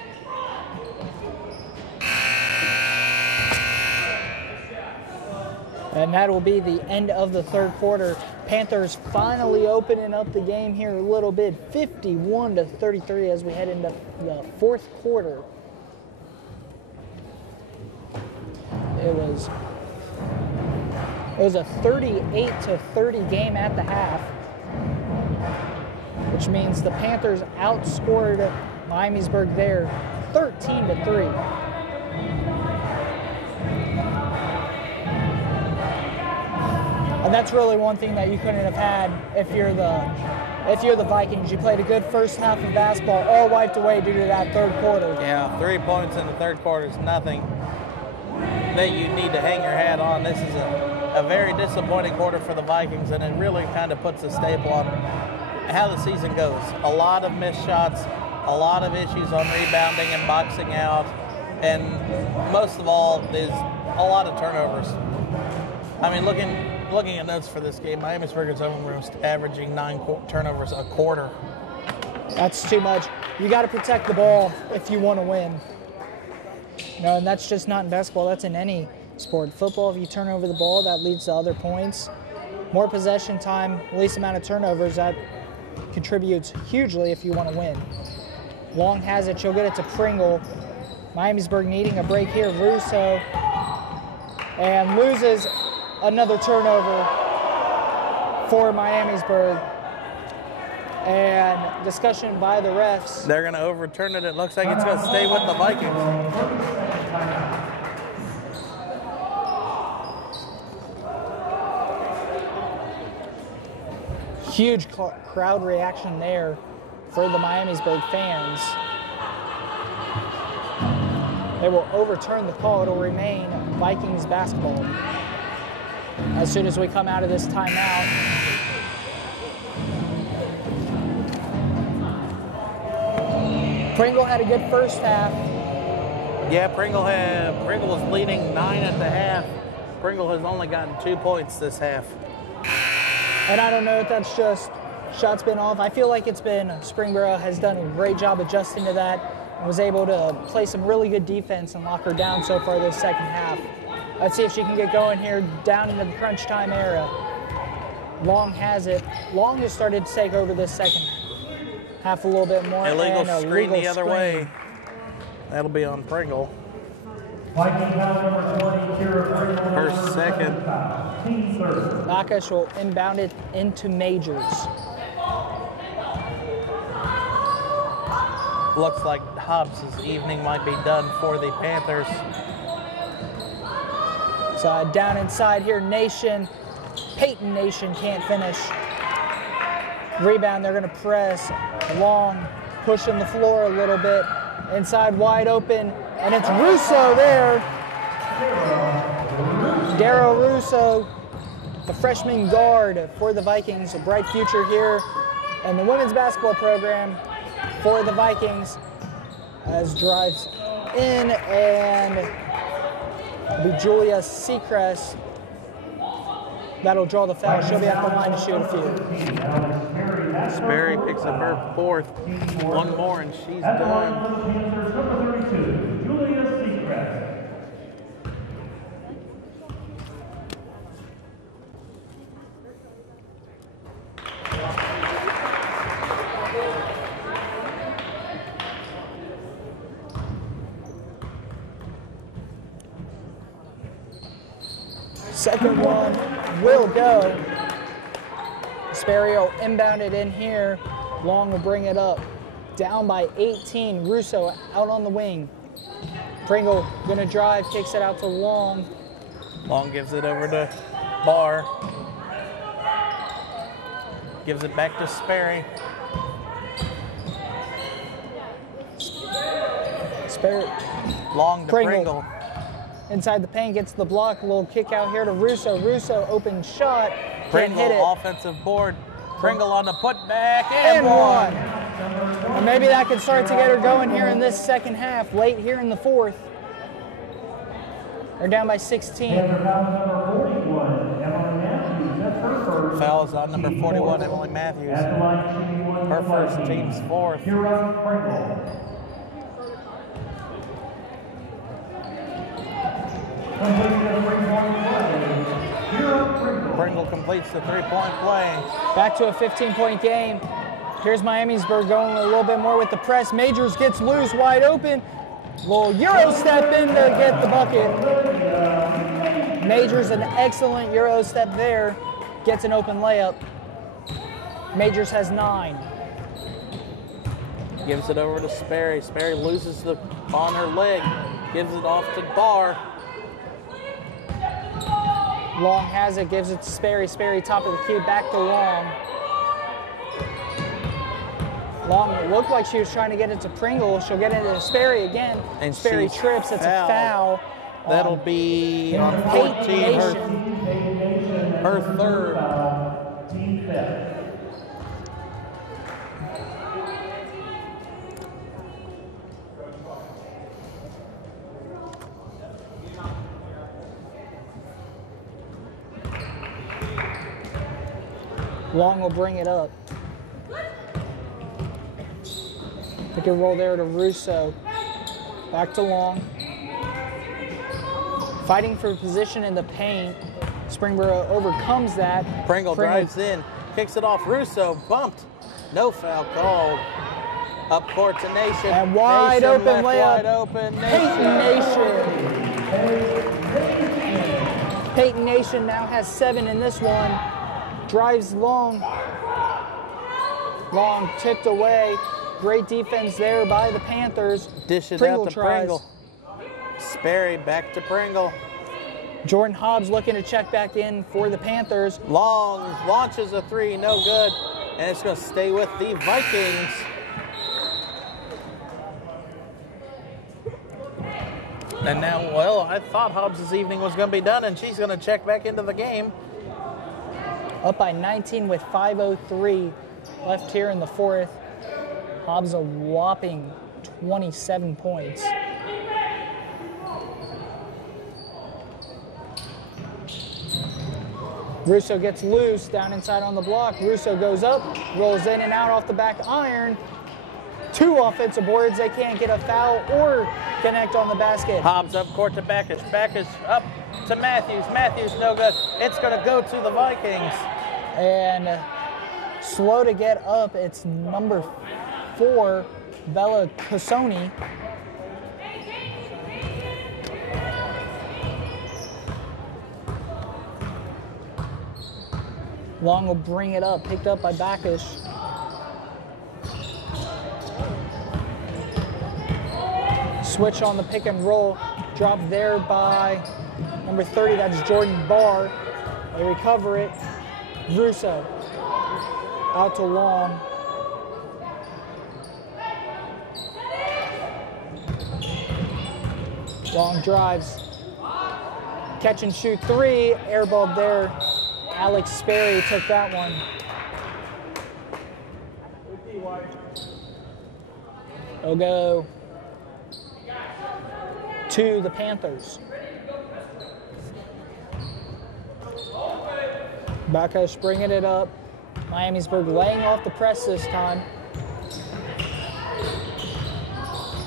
And that will be the end of the third quarter. Panthers finally opening up the game here a little bit, 51-33 as we head into the fourth quarter. It was a 38-30 game at the half, which means the Panthers outscored Miamisburg there 13-3. And that's really one thing that you couldn't have had if you're the Vikings. You played a good first half of basketball, all wiped away due to that third quarter. Yeah, 3 points in the third quarter is nothing that you need to hang your hat on. This is a very disappointing quarter for the Vikings, and it really kind of puts a staple on how the season goes. A lot of missed shots, a lot of issues on rebounding and boxing out, and most of all is a lot of turnovers. I mean, looking at notes for this game, Miamisburg is almost averaging 9 turnovers a quarter. That's too much. You got to protect the ball if you want to win. No, and that's just not in basketball. That's in any sport. Football, if you turn over the ball, that leads to other points. More possession time, least amount of turnovers, that contributes hugely if you want to win. Long has it. She'll get it to Pringle. Miamisburg needing a break here. Russo. And loses another turnover for Miamisburg. And discussion by the refs. They're going to overturn it. It looks like it's going to stay with the Vikings. Huge crowd reaction there for the Miamisburg fans. They will overturn the call. It'll remain Vikings basketball. As soon as we come out of this timeout. Pringle had a good first half. Yeah, Pringle was leading 9 at the half. Pringle has only gotten 2 points this half. And I don't know if that's just shots been off. I feel like it's been Springboro has done a great job adjusting to that and was able to play some really good defense and lock her down so far this second half. Let's see if she can get going here down into the crunch time era. Long has it. Long has started to take over this second half a little bit more. Illegal and screen the other screen. way. That'll be on Pringle. Viking foul number 20, Kira Pringle. Her second. Team third. Bacchus will inbound it into Majors. Looks like Hobbs' evening might be done for the Panthers. So down inside here, Nation. Peyton Nation can't finish. Rebound, they're going to press. Long, pushing the floor a little bit. Inside, wide open, and it's Russo there. Darryl Russo, the freshman guard for the Vikings. A bright future here in the women's basketball program for the Vikings. As drives in, and it'll be Julia Seacrest that'll draw the foul. She'll be at the line to shoot a few. Sperry picks up her 4th. One more and she's done. Panthers number 32, Julia Seacrest. Second one will go. Sperry will inbound it in here. Long will bring it up. down by 18. Russo out on the wing. Pringle gonna drive, kicks it out to Long. Long gives it over to Barr. Gives it back to Sperry. Sperry. Long to Pringle. Inside the paint, gets the block. A little kick out here to Russo. Russo, open shot. Can't hit it. Pringle, offensive board. Pringle on the putback, And one. And maybe that could start to get her going here in this second half, late here in the fourth. They're down by 16. Fouls on number 41, Emily Matthews. Her first, team's fourth. Pringle completes the three-point play. Back to a 15-point game. Here's Miamisburg going a little bit more with the press. Majors gets loose, wide open. Little Euro step in to get the bucket. Majors an excellent Euro step there. Gets an open layup. Majors has 9. Gives it over to Sperry. Sperry loses the on her leg. Gives it off to Barr. Long has it, gives it to Sperry. Sperry top of the key, back to Long. Long looked like she was trying to get it to Pringle. She'll get it to Sperry again. And Sperry she's trips. It's a foul. That'll be on 14, her third. Long will bring it up. Pick and roll there to Russo. Back to Long. Fighting for position in the paint. Springboro overcomes that. Pringle drives in, kicks it off. Russo bumped. No foul called. Up court to Nation. And wide Nation open left, layup. Wide open. Nation. Peyton Nation now has 7 in this one. Drives Long. Long tipped away. Great defense there by the Panthers. Dish it Pringle out to tries. Pringle. Sperry back to Pringle. Jordan Hobbs looking to check back in for the Panthers. Long launches a 3, no good. And it's going to stay with the Vikings. And now, well, I thought Hobbs' evening was going to be done, and she's going to check back into the game. Up by 19 with 5:03 left here in the fourth. Hobbs a whopping 27 points. Russo gets loose down inside on the block. Russo goes up, rolls in and out off the back iron. 2 offensive boards. They can't get a foul or connect on the basket. Hobbs up court to Backish. Backish up to Matthews. Matthews no good. It's going to go to the Vikings. And slow to get up, it's number 4, Bella Cassoni. Long will bring it up, picked up by Backish. Switch on the pick and roll, dropped there by number 30, that's Jordan Barr. They recover it. Russo out to Long. Long drives. Catch and shoot 3, airballed there. Alex Sperry took that one. It'll go to the Panthers. Backish bringing it up. Miamisburg laying off the press this time.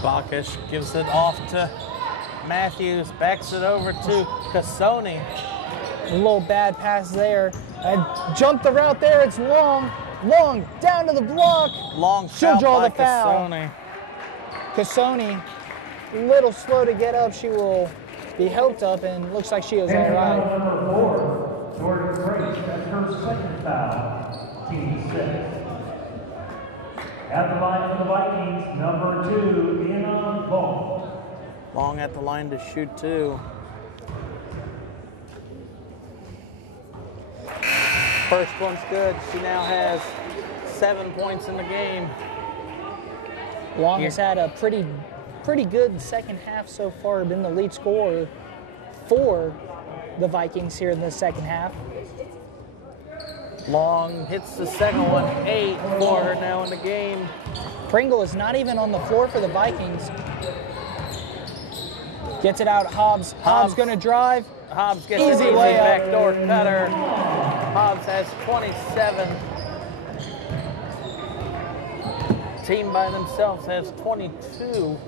Backish gives it off to Matthews, backs it over to Cassoni. A little bad pass there. And jump the route there, it's Long. Long down to the block. Long She'll draw by the foul. Cassoni. Cassoni, a little slow to get up. She will be helped up and looks like she is all right. Number 4, Jordan Grace, that's her second foul, team 6. At the line for the Vikings, number 2, Anna Long. Long at the line to shoot 2. First one's good. She now has 7 points in the game. Long has had a pretty good second half so far, been the lead scorer for the Vikings here in the second half. Long hits the second one, 8 for her now in the game. Pringle is not even on the floor for the Vikings. Gets it out, Hobbs. Hobbs going to drive. Hobbs gets Easy an easy layup. backdoor cutter. Hobbs has 27. Team by themselves has 32.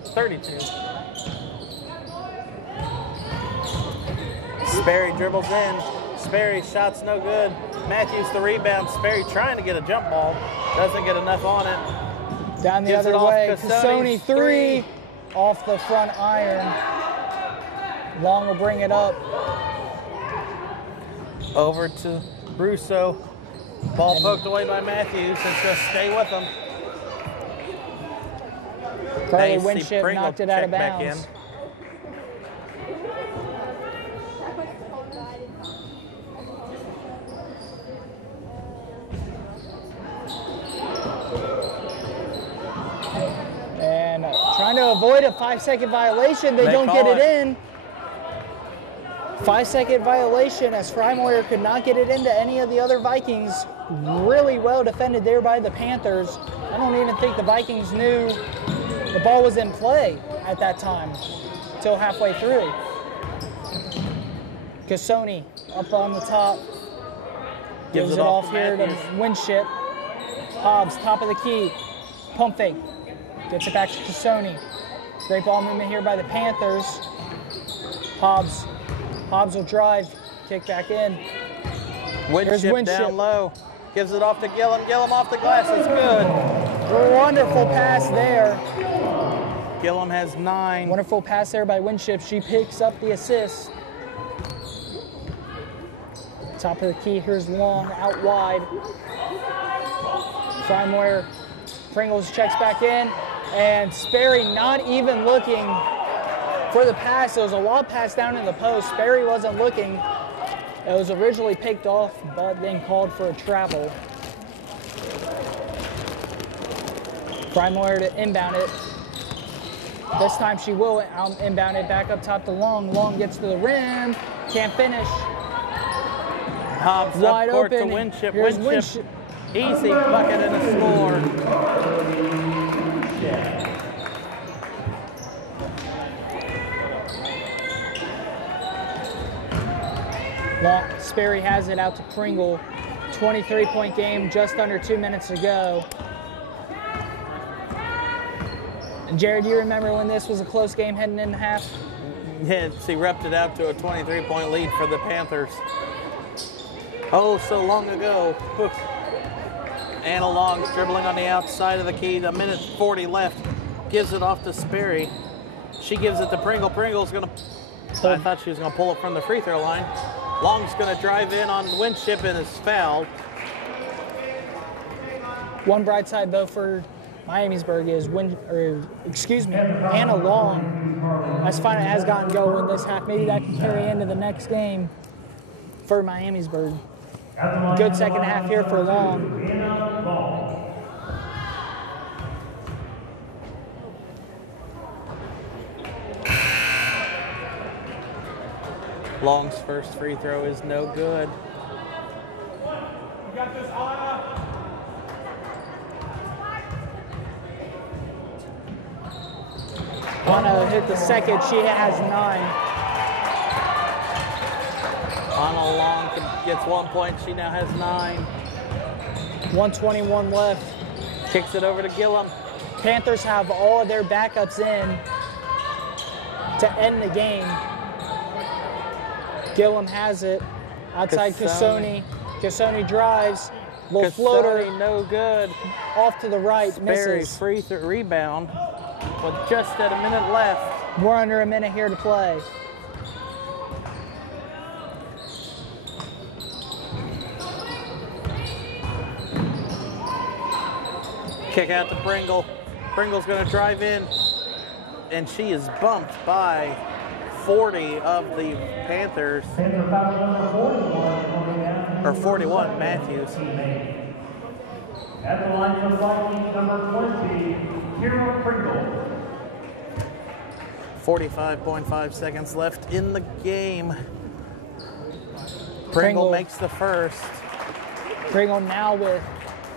Sperry dribbles in. Sperry shot's no good. Matthews the rebound. Sperry trying to get a jump ball. Doesn't get enough on it. Down the Gives other it off way. Cassoni, Cassoni 3 off the front iron. Long will bring it up. Over to Russo. Ball poked away by Matthews. It's just stay with them. Carly Now you see Winship Pringle knocked it out of check back bounds. in. And trying to avoid a 5-second violation. They don't call get it it. in. 5-second violation as Frymoyer could not get it into any of the other Vikings. Really well defended there by the Panthers. I don't even think the Vikings knew the ball was in play at that time until halfway through. Cassoni up on the top. Gives it off here to Winship. Hobbs, top of the key. Pump fake. Gets it back to Cassoni. Great ball movement here by the Panthers. Hobbs will drive. Kick back in. Winship down low. Gives it off to Gillum. Gillum off the glass. It's good. Wonderful pass there. Gillum has 9. Wonderful pass there by Winship. She picks up the assist. Top of the key. Here's Long out wide. Frymoyer. Pringles checks back in. And Sperry not even looking for the pass. There was a lob pass down in the post. Sperry wasn't looking. It was originally picked off, but then called for a travel. Frymoyer to inbound it. This time she will inbound it back up top to Long. Long gets to the rim. Can't finish. Hobbs Wide up court open. to Winship. Here's Winship. Easy bucket and a score. Sperry has it out to Pringle. 23-point game, just under 2 minutes to go. And Jared, do you remember when this was a close game heading into half? Yeah, she repped it out to a 23-point lead for the Panthers. Oh, so long ago. Anna Long's dribbling on the outside of the key. A minute 40 left. Gives it off to Sperry. She gives it to Pringle. Pringle's going to... I thought she was going to pull it from the free throw line. Long's going to drive in on Winship and is fouled. One bright side, though, for Miamisburg is Anna Long has gotten going this half. Maybe that can carry into the next game for Miamisburg. Good second half here for Long. Long's first free throw is no good. Anna hit the second. She has 9. Anna Long gets 1 point. She now has 9. 1:21 left. Kicks it over to Gillum. Panthers have all of their backups in to end the game. Gillum has it. Outside Cassoni. Cassoni drives. Little floater. No good. Off to the right. Sperry Misses. free throw rebound with just at a minute left. We're under a minute here to play. Kick out to Pringle. Pringle's going to drive in, and she is bumped by 40 of the Panthers. Or 41, Matthews. At the line for the Vikings, number 20, Kira Pringle. 45.5 seconds left in the game. Pringle makes the first. Pringle now with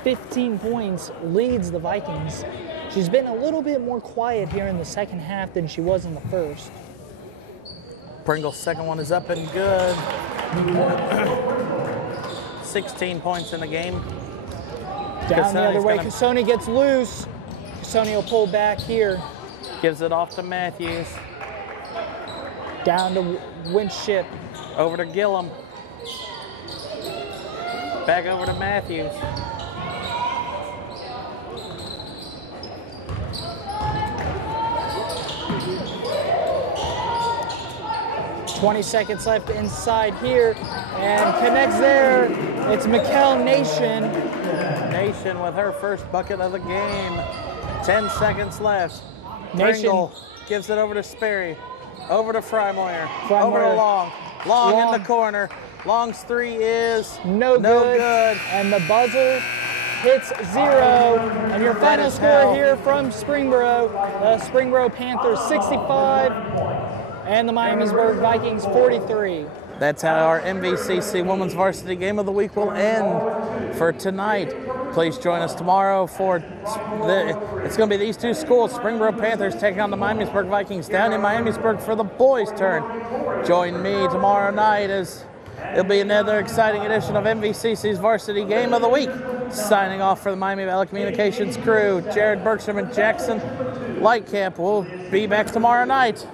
15 points leads the Vikings. She's been a little bit more quiet here in the second half than she was in the first. Pringle's second one is up and good. 16 points in the game. Down the other way, Cassoni gets loose. Cassoni will pull back here. Gives it off to Matthews. Down to Winship. Over to Gillum. Back over to Matthews. .20 seconds left inside here, and connects there. It's Mikkel Nation. Nation with her first bucket of the game. 10 seconds left. Nation Pringle gives it over to Sperry. Over to Frymoyer. Over to Long. Long in the corner. Long's three is no good. And the buzzer hits 0. And your final score here from Springboro, the Springboro Panthers 65 and the Miamisburg Vikings 43. That's how our MVCC Women's Varsity Game of the Week will end for tonight. Please join us tomorrow for it's going to be these two schools, Springboro Panthers taking on the Miamisburg Vikings down in Miamisburg for the boys' turn. Join me tomorrow night as it'll be another exciting edition of MVCC's Varsity Game of the Week. Signing off for the Miami Valley Communications crew, Jared Bergstrom and Jackson Lightcap will be back tomorrow night.